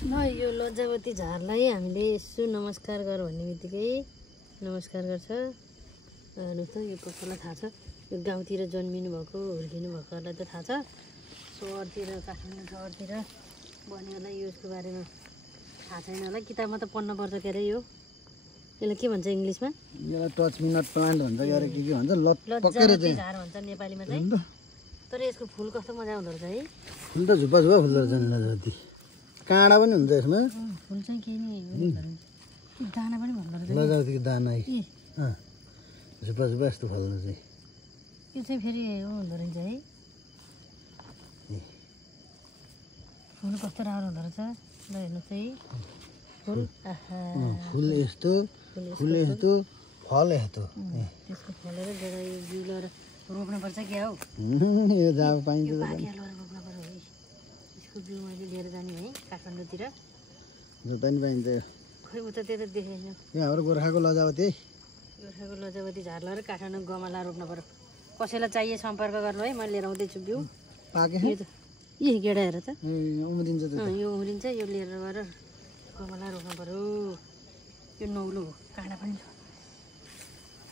ल यो लज्जावती झारलाई हामीले यसो नमस्कार गर भन्ने बित्तिकै नमस्कार गर्छ। हेर्नु त यो कसैलाई थाहा छ, यो गाउँतिर जन्मिनु भएको हुर्किनु भएकोहरूलाई त थाहा छ। सहरतिर काठमाडौँ सहरतिर बनेहरूलाई यसको बारेमा थाहा छैन होला। किताबमा त पढ्न पर्छ के अरे। यसलाई के भन्छ इङ्ग्लिसमा? यसलाई टच मी नट प्लान्ट भन्छ के अरे के भन्छ लज्जावती झार भन्छ नेपालीमा चाहिँ। तर यसको फुल कस्तो मजा आउँदो रहेछ है। फुल त झुप्पा झुप्पा फुल्दो रहेछ लज्जावती। काँडा पनि हुन्छ यसमा। फुल चाहिँ केही नै दाना पनि भन्दो रहेछ। लज्जावतीको दाना झुप्पा झुप्पा यस्तो फल्दो चाहिँ। यो चाहिँ फेरि हुँदो रहेछ है। फुल कस्तो राम्रो हुँदो रहेछ। ल हेर्नुहोस् है फुल। फुल यस्तो, फुल यस्तो, फल यस्तो। त्यसको फलेर गएर यो बिउ लिएर रोप्नुपर्छ क्या हौ। यो जाब पाइन्छ बाँकी लिएर रोप्नु पर्यो है। यसको बिउ मैले लिएर जाने है काठमाडौँतिर। जता नि पाइन्छ। खै उता त्यता देखेन। यो हाम्रो गोर्खाको लज्जावती है। गोर्खाको लज्जावती झार लिएर काठमाडौँ गमला रोप्नु पर्यो। कसैलाई चाहिए सम्पर्क गर्नु है, मैले लिएर आउँदैछु बिउ। पाके यही गेडा हेर त। उम्रिन्छ त। यो उम्रिन्छ, यो लिएर गएर गमला रोप्नु पर्यो। यो नौलो हो, काँडा पनि छ।